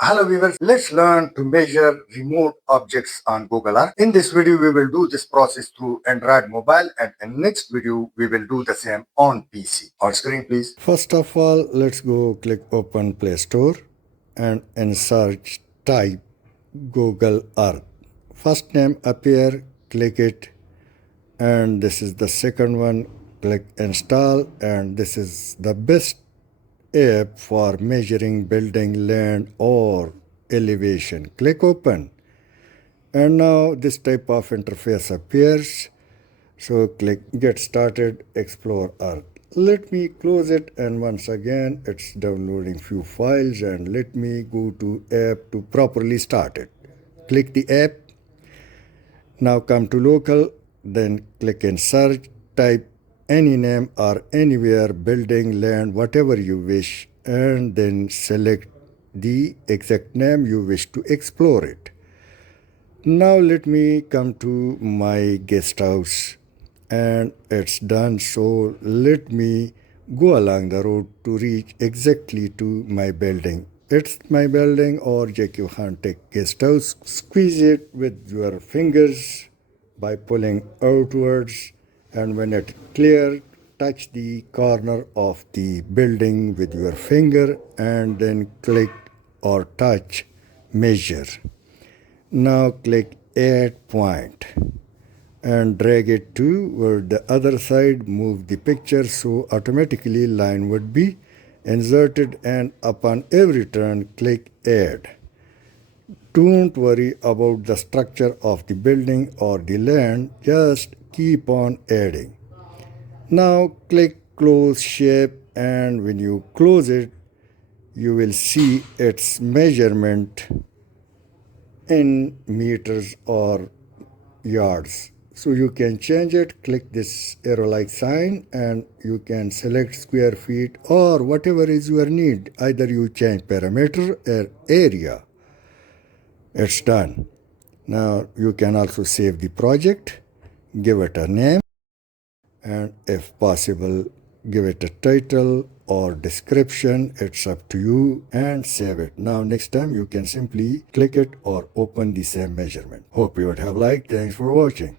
Hello viewers, let's learn to measure remote objects on Google Earth. In this video, we will do this process through Android mobile, and in next video, we will do the same on PC. On screen, please. First of all, let's go click open Play Store and in search type Google Earth. First name appear, click it, and this is the second one, click install, and this is the best app for measuring building land or elevation. Click open, and now this type of interface appears. So click get started, explore Earth. Let me close it, and once again it's downloading few files, and let me go to app to properly start it. Click the app. Now come to local, then click in search, type any name or anywhere, building, land, whatever you wish, and then select the exact name you wish to explore it. Now let me come to my guest house, and it's done. So let me go along the road to reach exactly to my building. It's my building, or Jackie Huntek guest house. Squeeze it with your fingers by pulling outwards, and when it's clear, touch the corner of the building with your finger and then click or touch measure. Now click add point and drag it to where the other side, move the picture so automatically line would be inserted, and upon every turn click add. Don't worry about the structure of the building or the land, just keep on adding. Now click close shape, and when you close it, you will see its measurement in meters or yards. So you can change it. Click this arrow like sign, and you can select square feet or whatever is your need. Either you change parameter or area. It's done. Now you can also save the project, give it a name, and if possible give it a title or description. It's up to you, and save it. Now next time you can simply click it or open the same measurement. Hope you would have liked. Thanks for watching.